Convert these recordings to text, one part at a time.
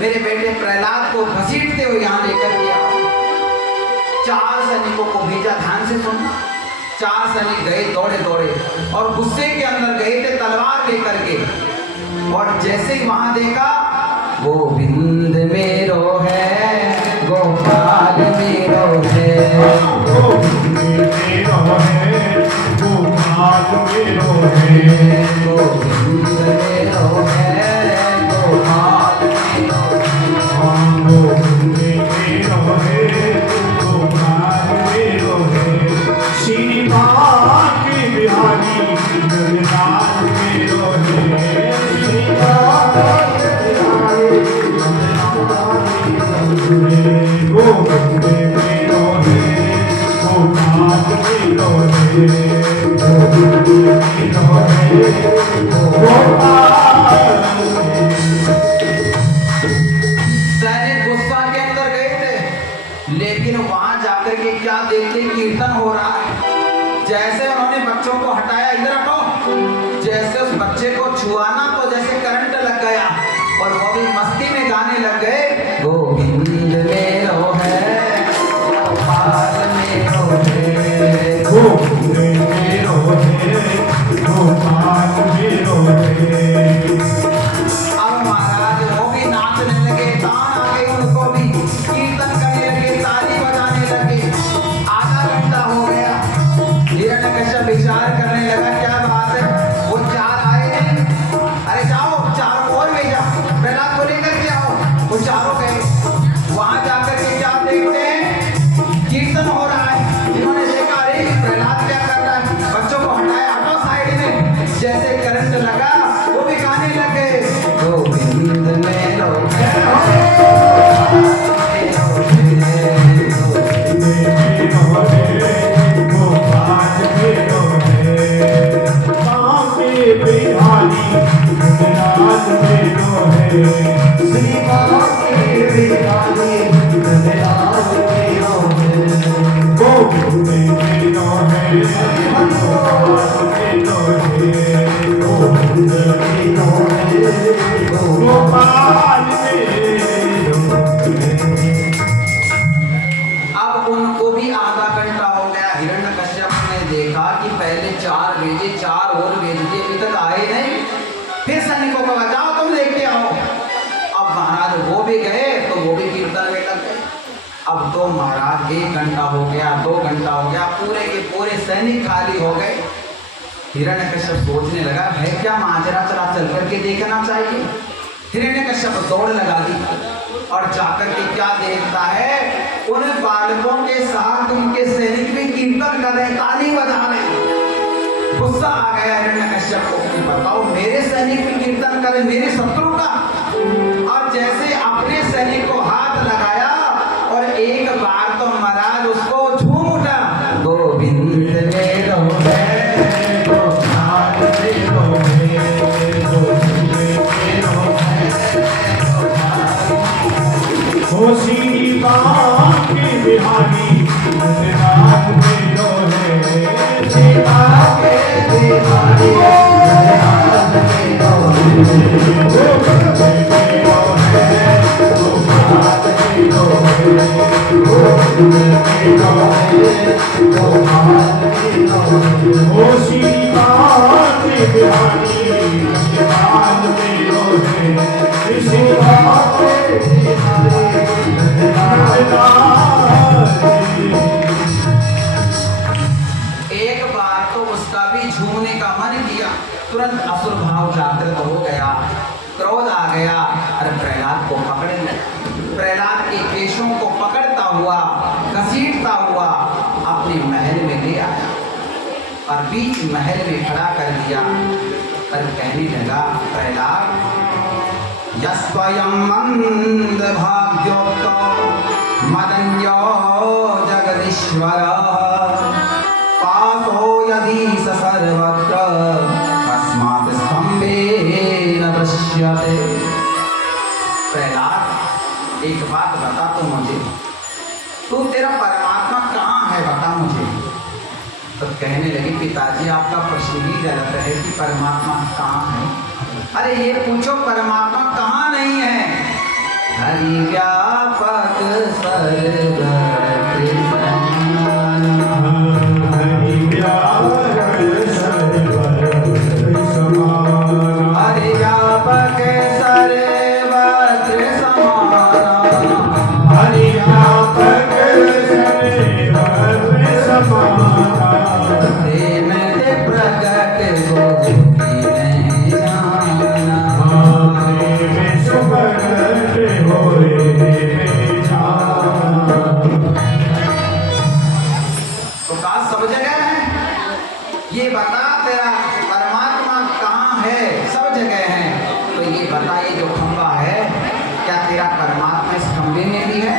मेरे बेटे प्रहलाद को घसीटते हुए यहाँ लेकर के आओ। 4 सैनिकों को भेजा, ध्यान से सुनना। 4 सैनिक गए दौड़े दौड़े और गुस्से के अंदर गए थे तलवार लेकर के। और जैसे ही वहां देखा, गोविंद मेरो है, गोपाल मेरो है, गोविंद मेरो है, गोपाल मेरो है, गोविंद मेरो है, गोपाल मेरो है, गोविंद मेरो है, गोपाल मेरो है, श्रीमान के बिहारी जगन्नाथ मेरो है, श्रीमान के बिहारी गोविंद मेरो है, गोपाल मेरो है, गोविंद मेरो है, गोपाल सैनिक गुस्सा के अंदर गए थे, लेकिन वहां जाकर के क्या देखते, कीर्तन हो रहा है। जैसे उन्होंने बच्चों को हटाया, इधर हटो, जैसे उस बच्चे को छुआना तो जैसे करंट लग गया और वो भी मस्ती में गाने लग गए, गोविंद मेरो है, गोपाल मेरो है, गोविंद मेरो है, गोपाल मेरो है। अब महाराज वो भी नाचने लगे, तान आ गई उनको भी, कीर्तन करने लगे, ताली बजाने लगे। आधा घंटा हो गया, हिरण्यकश्यप विचार करने लगा, क्या बात है, वो 4 आए नहीं, अरे जाओ 4 को और भेजा, प्रहलाद को लेकर के आओ। वो 4 गए, वहां जाकर के क्या देखते हैं, कीर्तन हो रहा है। इन्होंने देखा, अरे प्रहलाद क्या कर रहा है, बच्चों को हटाया, हटो साइड में। जैसे करंट लगा, वो भी गाने लगे, गोविंद मेरो है, अब उनको भी आधा घंटा हो गया। हिरण्यकश्यप ने देखा कि पहले 4 भेजे, 4 और भेज दिए, अभी तक आए नहीं। फिर सैनिकों को बचाओ, तुम लेके आओ। अब महाराज वो भी गए तो वो भी कीर्तन में लग गए। अब तो महाराज 1 घंटा हो गया, 2 घंटा हो गया, पूरे के पूरे सैनिक खाली हो गए। हिरण्यकश्यप सोचने लगा, है क्या माजरा, चला चल करके देखना चाहिए। हिरण्यकश्यप दौड़ लगा दी और जाकर के क्या देखता है, उन बालकों के साथ उनके सैनिक भी कीर्तन कर रहे, ताली बजा रहे। गुस्सा आ गया हिरण्यकश्यप को कि बताओ, मेरे सैनिक भी कीर्तन करे, मेरे शत्रु का। और जैसे अपने सैनिक को हाथ लगाया और एक बार तो महाराज उसको झूम उठा, गोविंद मेरो है, गोपाल मेरो है, गोविंद मेरो है, हो श्रीमान के बिहारी जगन्नाथ मेरो है, श्रीमान के बिहारी जगन्नाथ मेरो है, गोविंद मेरो है, गोपाल मेरो है, गोविंद मेरो है, गोपाल मेरो है। हो श्रीमान के बिहारी जगन्नाथ मेरो है, श्रीमान के बिहारी एक बार तो उसका भी झूमने का मन किया, तुरंत असुर भाव जागृत हो गया, क्रोध आ गया और प्रहलाद को पकड़ने लगा। प्रहलाद के केशों को पकड़ता हुआ, घसीटता हुआ अपने महल में ले आया और बीच महल में खड़ा कर दिया और कहने लगा, प्रहलाद, यस्वयं मंद भाग्योक्तो मदन्यो जगदीश्वर पासो यदि स सर्वत्र तस्मात् स्तम्भेन दृश्यते। प्रहलाद, एक बात बता तो मुझे, तू तेरा परमात्मा कहाँ है, बता मुझे। तो कहने लगी, पिताजी आपका प्रश्न ही गलत है कि परमात्मा कहाँ है। अरे ये पूछो परमात्मा कहाँ नहीं है, हरि व्यापक सर्वत्र समान। हरि व्यापक सर्वत्र समान। हरि व्यापक सर्वत्र समान। हरि व्यापक सर्वत्र समान। प्रेम से प्रकट होगी मैं जाना। प्रेम से प्रकट होए मैं जाना। तो कहा सब जगह है, ये बता तेरा परमात्मा कहाँ है? सब जगह है, तो ये बता ये जो खंबा है क्या तेरा परमात्मा इस खंबे में भी है?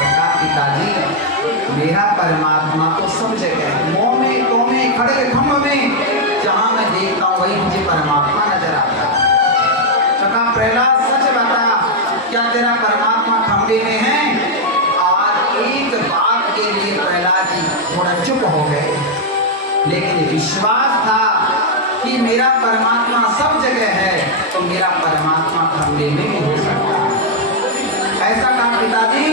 कहा पिताजी मेरा परमात्मा तो सब जगह है, मोह में तो में खड़े खंभ में जहाँ मैं देखता हूँ वही मुझे परमात्मा नजर आता है। तो कहा प्रहलाद सच बता क्या तेरा परमात्मा खंबे में है? और एक बात के लिए प्रहलाद जी थोड़ा चुप हो गए, लेकिन विश्वास था कि मेरा परमात्मा सब जगह है तो मेरा परमात्मा खंबे में भी हो सकता है। ऐसा कहा पिताजी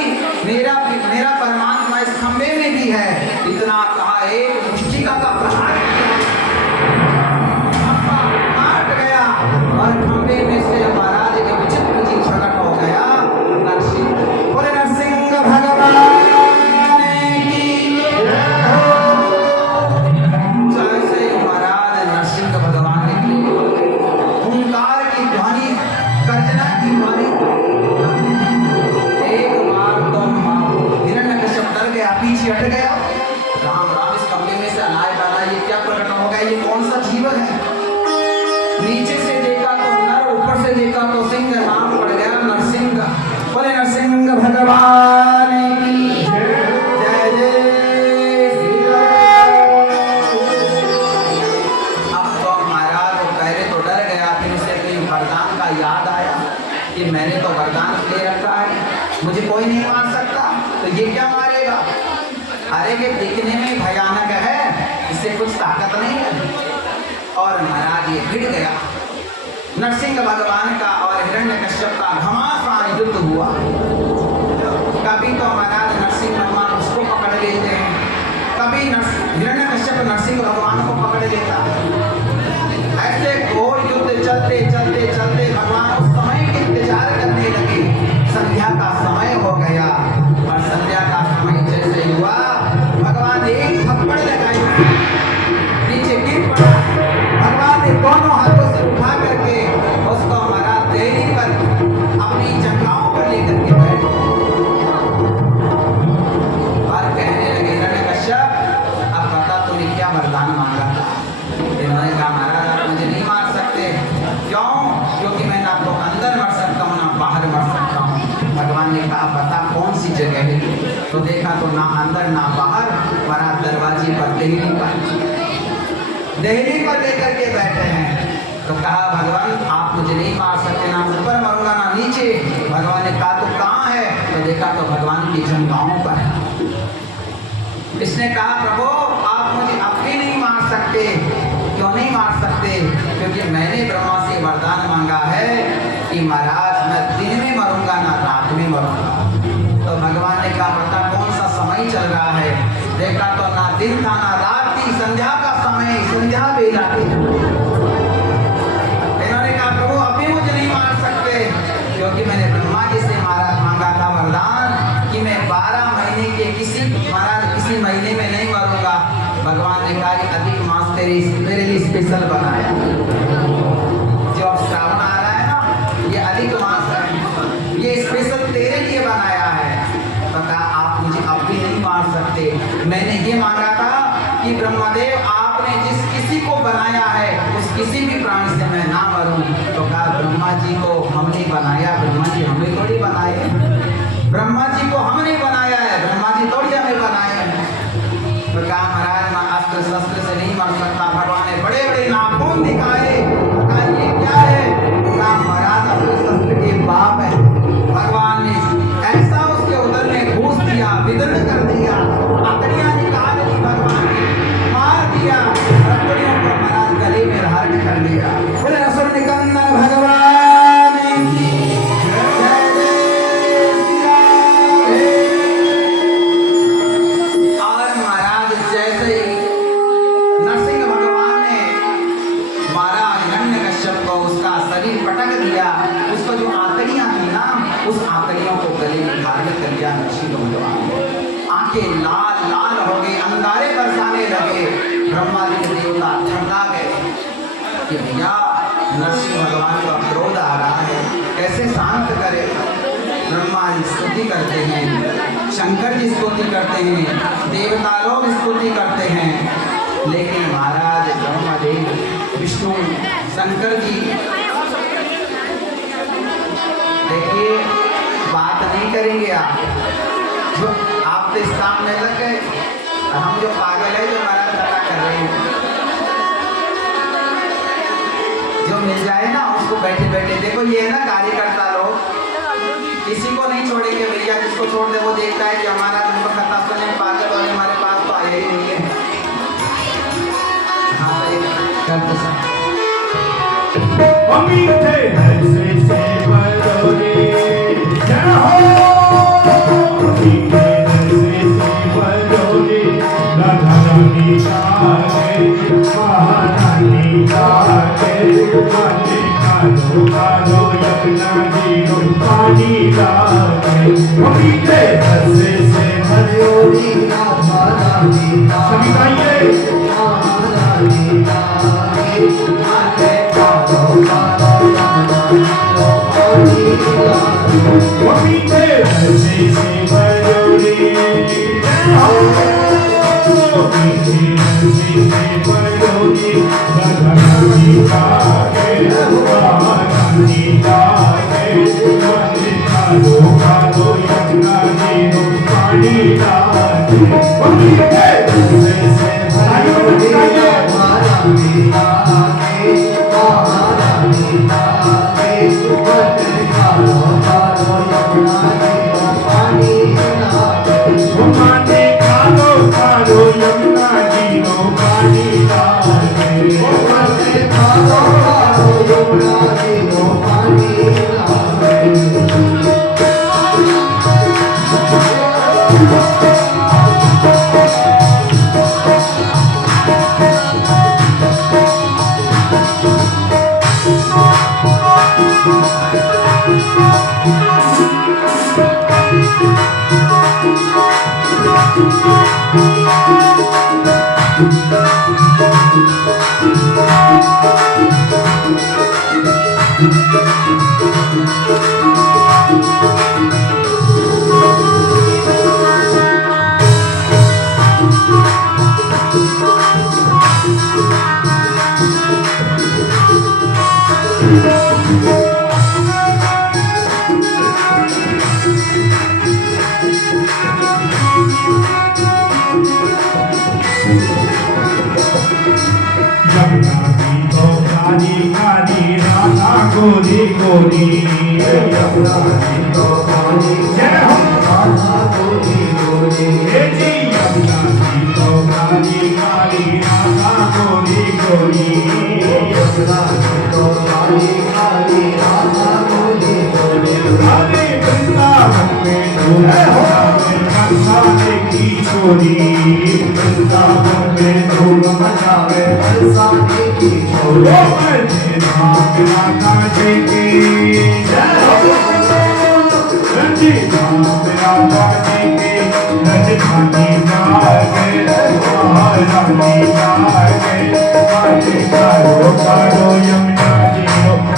मेरा परमात्मा इस खंबे में भी है। इतना कहा एक मुष्टिका का प्रहार खंबा काट गया और खंबे में से महाराज के विचित्र जी प्रकट हो गया। नरसिंह बोले नरसिंह भगवान की जैसे महाराज नरसिंह भगवान निकले, ओंकार की ध्वनि, गर्जना की ध्वनि, एक बार तो हिरण्यकश्यप डर गया, पीछे हट गया। राम राम इस कमरे में से अनाय डाला, ये क्या प्रकट हो गया? ये कौन सा जीवन है? नीचे से देखा तो नर, ऊपर से देखा तो सिंह, नाम पड़ गया नरसिंह। बोले नरसिंह भगवान की जय जय श्री राम। अब तो महाराज वो पहले तो डर गया, फिर उसे अपनी वरदान का याद आया कि मैंने तो वरदान ले रखा है, मुझे कोई नहीं मार सकता, तो ये क्या मारेगा? अरे ये दिखने में भयानक है, इससे कुछ ताकत नहीं है। और महाराज ये भिड़ गया। नरसिंह भगवान का और हिरण्यकश्यप का घमासान युद्ध हुआ। कभी तो महाराज नरसिंह भगवान उसको पकड़ लेते हैं, कभी हिरण्यकश्यप नरसिंह भगवान को पकड़ लेता है। ऐसे घोर युद्ध चलते चलते चलते भगवान उस समय के इंतजार करने लगे। संध्या का समय हो गया और संध्या का समय जैसे हुआ भगवान ने एक थप्पड़ लगाई, नीचे गिर पड़ा। भगवान ने दोनों हाथों से उठा करके उसको हमारा देहरी पर अपनी जंघाओं पर लेकर के बैठे और कहने लगे हिरण्यकश्यप अब बता तूने क्या वरदान मांगा था? इन्होंने कहा महाराज आप मुझे नहीं मार सकते। क्यों? क्योंकि मैं ना तो अंदर मर सकता हूँ ना बाहर मर सकता हूँ। भगवान ने कहा बता कौन सी जगह है? तो देखा तो ना अंदर ना बाहर, वहाँ दरवाजे पर देहरी पर लेकर के बैठे हैं। तो कहा भगवान आप मुझे नहीं मार सकते, ना ऊपर मरूंगा ना नीचे। भगवान ने कहा तो कहाँ है? तो देखा तो भगवान की जंघाओं पर। इसने कहा प्रभु आप मुझे अब भी नहीं मार सकते। क्यों नहीं मार सकते? क्योंकि मैंने ब्रह्मा से वरदान मांगा है कि महाराज मैं दिन में मरूंगा ना रात में मरूंगा। तो भगवान ने कहा बता कौन सा समय चल रहा है? देखा तो ना दिन था ना रात थी, संध्या का समय, संध्या बेला थी। इन्होंने कहा प्रभु अभी मुझे नहीं मार सकते क्योंकि मैंने ब्रह्मा जी से मांगा था वरदान कि मैं 12 महीने के किसी महीने में नहीं मरूंगा। भगवान ने कहा अधिक मास मेरे लिए स्पेशल बनाया। जो अब श्रावण आ रहा है ना, ये अधिक मास है, ये स्पेशल तेरे लिए बनाया है। बता आप मुझे अब भी नहीं मार सकते। मैंने ये मांगा था कि ब्रह्मदेव आपने जिस किसी को बनाया है उस किसी भी प्राणी से मैं ना मरूं। तो कहा ब्रह्मा जी को हमने बनाया, ब्रह्मा जी हमें थोड़ी बनाए। ब्रह्मा जी को हमने बनाया है, ब्रह्मा जी थोड़ी हमें बनाए हैं। तो कहा महाराज मैं अस्त्र शस्त्र से नहीं मर सकता। भगवान ने बड़े बड़े नाखून दिखाए। कहा ये क्या है? कहा महाराज अस्त्र शस्त्र के बाप है। भगवान ने ऐसा उसके उदर में घूस दिया, विदर्ण कर दिया, अकड़ियां निकाल दी, भगवान ने मार दिया, अकड़ियों को महाराज गले में धारण कर लिया। बोले असुर निकंदन भगवान की उस आकड़ियों को गले में धारण कर लिया नरसिंह भगवान। आंखें लाल लाल हो गई, अंगारे बरसाने लगे। ब्रह्मा जी के देवता ठंडा गए कि भैया नरसिंह भगवान का क्रोध आ रहा है, कैसे शांत करे। ब्रह्मा जी स्तुति करते हैं, शंकर जी स्तुति करते हैं, देवता लोग स्तुति करते हैं, लेकिन महाराज ब्रह्मदेव विष्णु शंकर जी देखिए बात नहीं करेंगे। आप जो आप तो इस काम में लग गए, हम जो पागल है जो मरा धरा कर रहे हैं, जो मिल जाए ना उसको बैठे बैठे देखो। ये है ना कार्यकर्ता लोग, किसी को नहीं छोड़ेंगे भैया, जिसको छोड़ दे वो देखता है कि हमारा उनको खत्ता सुने पागल वाले हमारे पास तो आए ही नहीं है। हाँ करते सब अमीठे हंसे से बरोरे जय हो। अमीठे हंसे से बरोरे राधा रानी जागे महारानी जागे। माने कालो कालो यमुना जी पानी लागे। अमीठे हंसे से बरोरे राधा रानी सभी गाइए महारानी जागे। माने अमीठे हंसे से बरोरे जय हो। अमीठे हंसे से बरोरे राधा रानी जागे महारानी जागे। माने कालो कालो यमुना जी पानी लागे। अमीठे हंसे से बरोरे महारानी जागे महारानी जागे। माने कालो कालो यमुना जी पानी लागे। माने कालो कालो यमुना जी पानी लागे। माने कालो कालो यमुना जी पानी लागे। गोरी गोरी यमुना जी तो पानी जय हो। राधा गोरी गोरी हे जी यमुना जी तो पानी काली राधा गोरी गोरी यमुना जी तो पानी काली राधा गोरी गोरी। अरे वृंदावन में धूम बरसाने की छोरी। वृंदावन में धूम मचावे बरसाने की छोरी। माता जी की जय हो। रंजी माता जी की राजधानी जागे महारानी जागे। पानी कालो कालो यमुना जी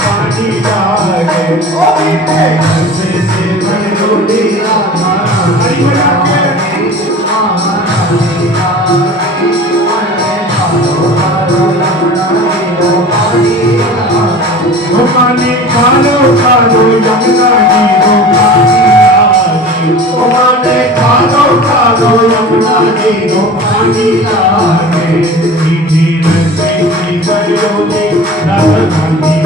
पानी जागे। अमीठे हंसे से बरोरे राधा रानी जागे महारानी जागे। माने कालो कालो यमुना जी पानी माने कालो कालो यमुना जी पानी लागे। माने कालो कालो यमुना जी पानी लागे। मीठी रंगी बरोरे राधा रानी